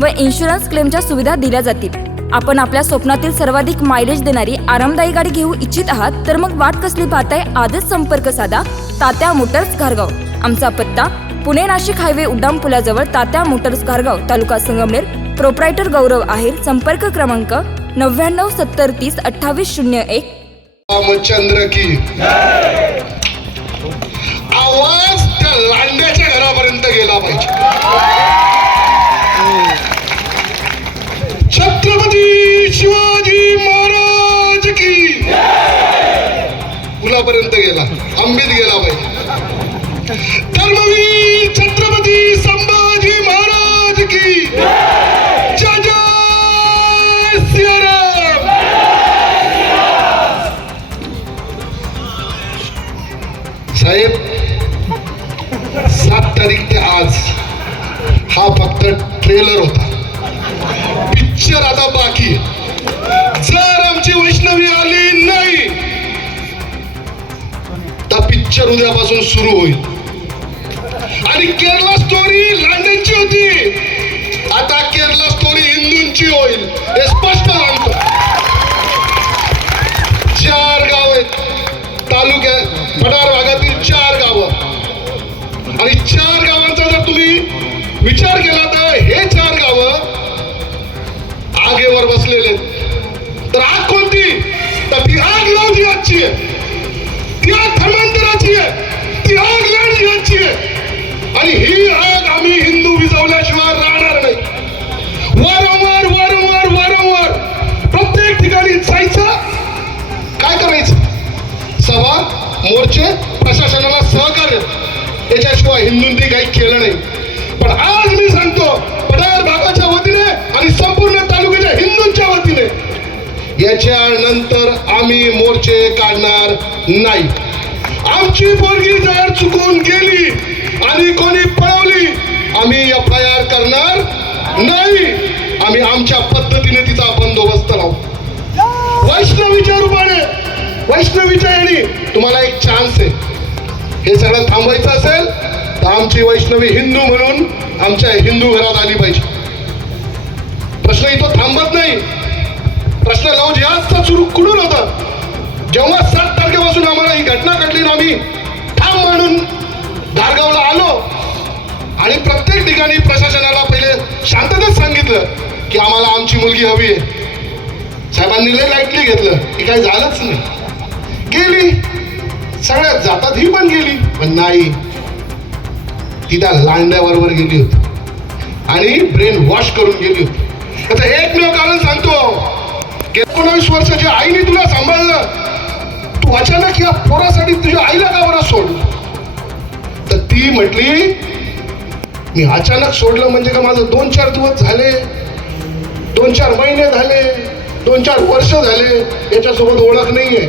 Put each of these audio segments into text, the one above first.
व इन्शुरन्स क्लेमच्या सुविधा दिल्या जातील. आपण आपल्या स्वप्नातील सर्वाधिक मायलेज देणारी आरामदायी गाडी घेऊ इच्छित आहात तर मग वाट कसली पाहताय आजच संपर्क साधा तात्या मोटर्स घारगाव. आमचा पत्ता पुणे नाशिक हायवे उड्डाण पुलाजवळ तात्या मोटर्स घारगाव तालुका संगमनेर. प्रोप्रायटर गौरव आहेर संपर्क क्रमांक नव्याण्णव सत्तर तीस अठ्ठावीस शून्य एक. रामचंद्र की. आवाज त्या लांड्याच्या घरापर्यंत गेला पाहिजे. पर्यंत गेला. आंबीत गेला पाहिजे धर्मवीर छत्रपती संभाजी महाराज की साहेब सात तारीख ते आज हा फक्त ट्रेलर होता. तर पिक्चर उद्यापासून सुरू होईल. आणि केरला स्टोरी लंडनची होती. आता केरला स्टोरी हिंदूंची होईल. हे स्पष्ट सांगतो. चार गाव आहेत. तालुक्यात पठार भागातील चार गावं. आणि चार गावांचा जर तुम्ही विचार केला तर हे चार गावं आगेवर बसलेले तर आग कोणती? तर ती आग लावली आजची आहे. ती आग आणि ही आग आम्ही हिंदू विजवल्याशिवाय राहणार नाही. वारंवार वारंवार वारंवार प्रत्येक ठिकाणी जायचं. काय करायचं? सभा मोर्चे प्रशासनाला सहकार्य. याच्याशिवाय हिंदूंनी काही केलं नाही. पण आज मी सांगतो पठार भागाच्या वतीने आणि संपूर्ण तालुक्याच्या हिंदूंच्या वतीने याच्या नंतर आम्ही मोर्चे काढणार नाही. आमची पोरगी जर चुकून गेली आणि कोणी पळवली आम्ही एफ आय आर करणार नाही. आम्ही आमच्या पद्धतीने तिचा बंदोबस्त लावू. वैष्णवीच्या रूपाने वैष्णवीच्या याने तुम्हाला एक चान्स आहे. हे सगळं थांबवायचं असेल तर आमची वैष्णवी हिंदू म्हणून आमच्या हिंदू घरात आली पाहिजे. प्रश्न इथं थांबत नाही. प्रश्न लावून जास्त सुरू कुठून होता? जेव्हा सात तारखेपासून आम्हाला ही घटना घडली ना आम्ही ठाम म्हणून धारगावला आलो. आणि प्रत्येक ठिकाणी प्रशासनाला पहिले शांततेत सांगितलं की आम्हाला आमची मुलगी हवी आहे. साहेबांनी लय लाईटली घेतलं की काही झालंच नाही. गेली. सगळ्यात जातात ही पण गेली. पण नाही. ती त्या लांड्याबरोबर गेली होती. आणि ब्रेन वॉश करून गेली होती. आता एकमेव कारण सांगतो. की एकोणावीस वर्षाच्या आईने तुला सांभाळलं. या पोरासाठी तुझ्या आईला का सोडलं? तर ती म्हटली मी अचानक सोडलं म्हणजे का माझं दोन चार दिवस झाले दोन चार महिने झाले दोन चार वर्ष झाले याच्यासोबत ओळख नाहीये.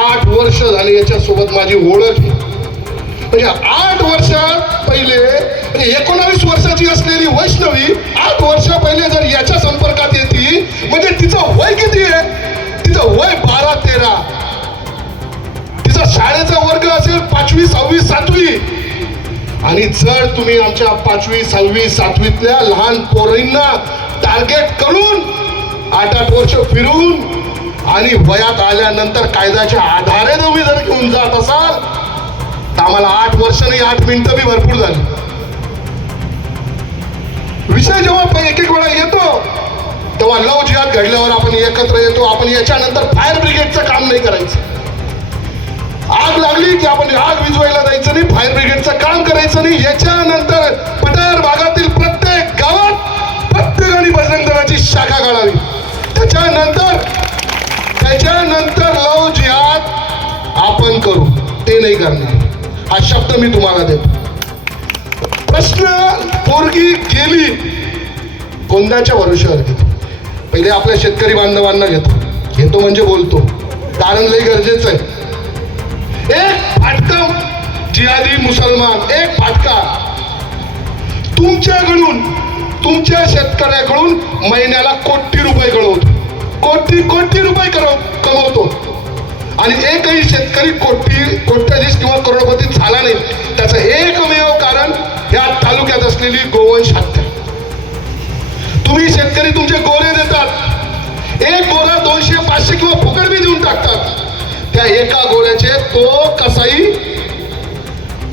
आठ वर्ष झाले याच्यासोबत माझी ओळख म्हणजे आठ वर्ष पहिले म्हणजे एकोणावीस वर्षाची असलेली वैष्णवी आठ वर्ष पहिले जर याच्या संपर्कात येते म्हणजे तिचं वय किती आहे? तिचं वय बारा तेरा. तुमचा शाळेचा वर्ग असेल पाचवी सहावी सातवी. आणि जर तुम्ही आमच्या पाचवी सहावी सातवीतल्या लहान पोरींना टार्गेट करून आठ आठ वर्ष फिरून आणि वयात आल्यानंतर कायद्याच्या आधारे तुम्ही जर घेऊन जात असाल तर आम्हाला आठ वर्ष नाही आठ मिनिटं बी भरपूर झाली. विषय जेव्हा एक एक वेळा येतो तेव्हा लव जिहाद घडल्यावर आपण एकत्र येतो आपण याच्यानंतर फायर ब्रिगेडचं काम नाही करायचं. आग लागली की आपण आग विजवायला जायचं नाही फायर ब्रिगेडचं काम करायचं नाही. याच्यानंतर पठार भागातील प्रत्येक गावात प्रत्येकाने बजरंग दलाची शाखा काढावी त्याच्यानंतर त्याच्यानंतर लव जिहाद आपण करू. ते नाही करणार. हा शब्द मी तुम्हाला देतो. प्रश्न पोरगी गेली कोंद्याच्या भरोश्यावर घेतो. पहिले आपल्या शेतकरी बांधवांना घेतो. घेतो म्हणजे बोलतो. कारण लई गरजेचं आहे. एक फाटका जिहादी मुसलमान एक फाटका तुमच्याकडून तुमच्या शेतकऱ्याकडून महिन्याला कोटी रुपये कळवतो. कोटी कोटी रुपये करव कमवतो. आणि एकही शेतकरी कोटी कोट्याधीश किंवा करोडपती झाला नाही. त्याचं एकमेव कारण या तालुक्यात असलेली गोवंश हत्या. तुम्ही शेतकरी तुमचे गोरे देतात. एक गोरा दोनशे पाचशे किंवा त्या एका गोळ्याचे तो कसाई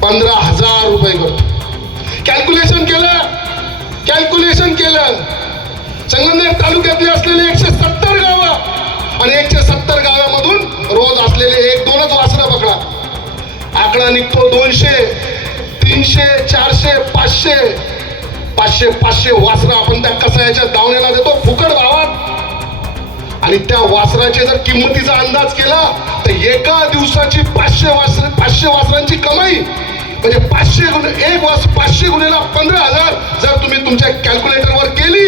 पंधरा हजार रुपये करतो. कॅल्क्युलेशन केलं. कॅल्क्युलेशन केलं. संगमनेर तालुक्यातली असलेले एकशे सत्तर गावं आणि एकशे सत्तर गावामधून रोज असलेले एक दोनच वासरं पकडा. आकडा निघतो दोनशे तीनशे चारशे पाचशे. पाचशे पाचशे वासरं आपण त्या कसायाच्या दावण्याला देतो. फुकट भावात. आणि त्या वासराचे जर किंमतीचा अंदाज केला तर एका दिवसाची पाचशे वासर पाचशे वासरांची कमाई म्हणजे पाचशे गुण एक वास पाचशे गुन्हेला पंधरा हजार जर तुम्ही तुमच्या कॅल्क्युलेटरवर केली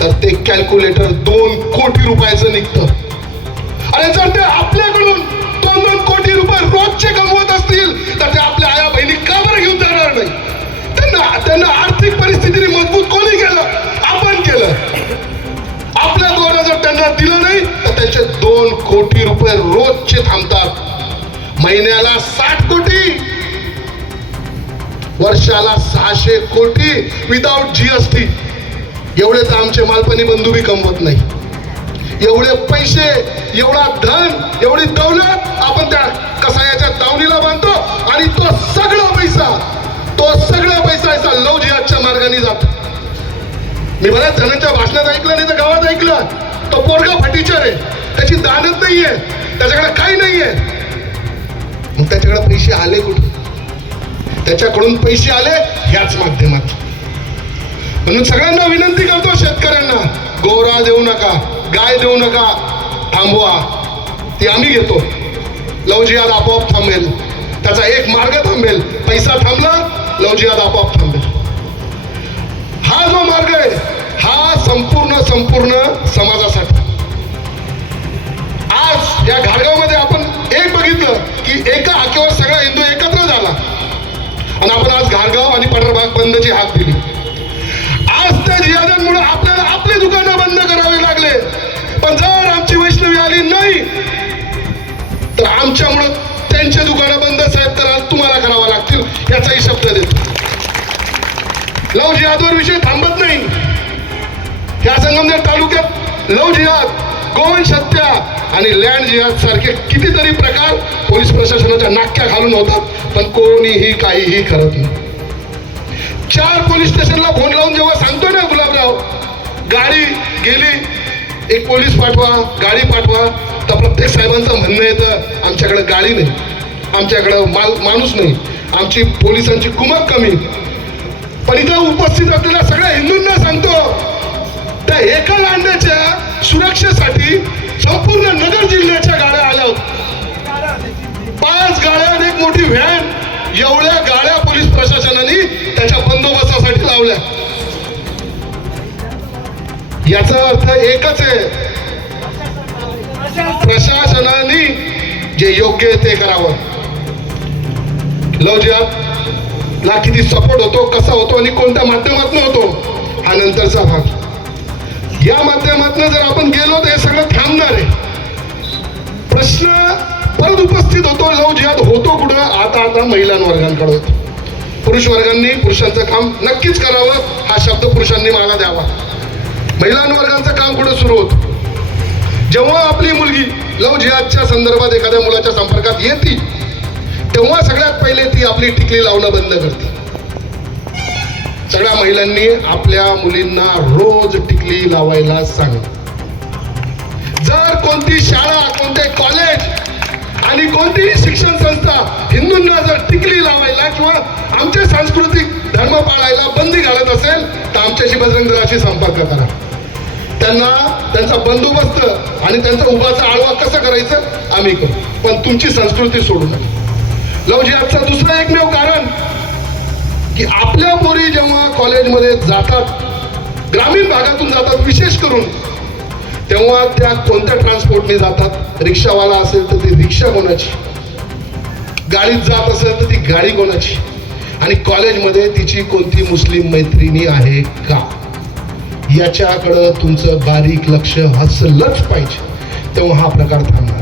तर ते कॅल्क्युलेटर दोन कोटी रुपयाचं निघतं. आणि जर ते कोटी रुपये रोजचे थांबतात. महिन्याला साठ कोटी वर्षाला सहाशे कोटी विदाऊट जीएसटी एवढे तर आमचे मालपणी बंधू बी कमवत नाही. एवढे पैसे एवढा धन एवढी दौलत आपण त्या कसायाच्या दावणीला बांधतो आणि तो सगळा पैसा तो सगळा पैसा असा लव जिहादच्या मार्गाने जातो. मी बऱ्याच जणांच्या भाषणात ऐकलं नाही तर गावात ऐकलं. तो पोरगा फटीचर आहे. त्याची दानत नाहीये. त्याच्याकडे काही नाहीये. मग त्याच्याकडे पैसे आले कुठे त्याच्याकडून पैसे आले ह्याच माध्यमात. म्हणून सगळ्यांना विनंती करतो शेतकऱ्यांना गोरा देऊ नका गाय देऊ नका थांबवा. ती आम्ही घेतो. लवजियाद आपोआप थांबेल. त्याचा एक मार्ग थांबेल. पैसा थांबला लवजियाद आपोआप थांबेल. हा जो मार्ग आहे हा संपूर्ण संपूर्ण समाज त्यांचे दुकानं बंद साहेब आज तुम्हाला करावं लागतील याचाही शब्द देतो. लव जिहादवर विषय थांबत नाही. या संगमनेर तालुक्यात लव जिहाद गोवंश हत्या आणि लँड जिहाद सारखे कितीतरी प्रकार पोलीस प्रशासनाच्या नाक्या घालून होतात पण कोणीही काहीही करत नाही. चार पोलीस स्टेशनला फोन लावून जेव्हा सांगतो ना गुलाबराव गाडी गेली एक पोलीस पाठवा गाडी पाठवा तर प्रत्येक साहेबांचं म्हणणं येतं आमच्याकडे गाडी नाही. आमच्याकडं माल माणूस नाही. आमची पोलिसांची कुमक कमी. पण इथं उपस्थित असलेल्या सगळ्या हिंदूंना सांगतो त्या एका लांड्याच्या सुरक्षेसाठी संपूर्ण नगर जिल्ह्याच्या गाड्या आल्या होत्या. पाच गाड्या आणि एक मोठी व्हॅन एवढ्या गाड्या पोलीस प्रशासनाने त्याच्या बंदोबस्तासाठी लावल्या. याचा अर्थ एकच आहे. प्रशासनाने जे योग्य आहे ते करावं. लवजियात ला किती सपोर्ट होतो कसा होतो आणि कोणत्या माध्यमातून होतो हा नंतरचा भाग. या माध्यमातून जर आपण गेलो तर हे सगळं थांबणार आहे. प्रश्न परत उपस्थित होतो लव जिहाद होतो कुठं? आता आता महिलांवर्गांकडे होतो. पुरुष वर्गांनी पुरुषांचं काम नक्कीच करावं हा शब्द पुरुषांनी मला द्यावा. महिलांवर्गांचं काम कुठं सुरू होतं? जेव्हा आपली मुलगी लव जिहादच्या संदर्भात एखाद्या मुलाच्या संपर्कात येते तेव्हा सगळ्यात पहिले ती आपली टिकली लावणं बंद करते. सगळ्या महिलांनी आपल्या मुलींना रोज टिकली लावायला सांग. जर कोणती शाळा कोणते कॉलेज आणि कोणतीही शिक्षण संस्था हिंदूंना जर टिकली लावायला किंवा आमचे सांस्कृतिक धर्म पाळायला बंदी घालत असेल तर आमच्याशी बजरंग दलाशी संपर्क करा. त्यांना त्यांचा बंदोबस्त आणि त्यांचा उभाचा आळवा कसं करायचं आम्ही करू. पण तुमची संस्कृती सोडू नका. लव जिहादचं दुसरं एकमेव कारण की आपल्या पोरी जेव्हा कॉलेजमध्ये जातात ग्रामीण भागातून जातात विशेष करून तेव्हा त्या कोणत्या ट्रान्सपोर्टने जातात? रिक्षावाला असेल तर ती रिक्षा कोणाची? गाडीत जात असेल तर ती गाडी कोणाची? आणि कॉलेजमध्ये तिची कोणती मुस्लिम मैत्रिणी आहे का? याच्याकडं तुमचं बारीक लक्ष हसलंच पाहिजे. तेव्हा हा प्रकार थांबणार.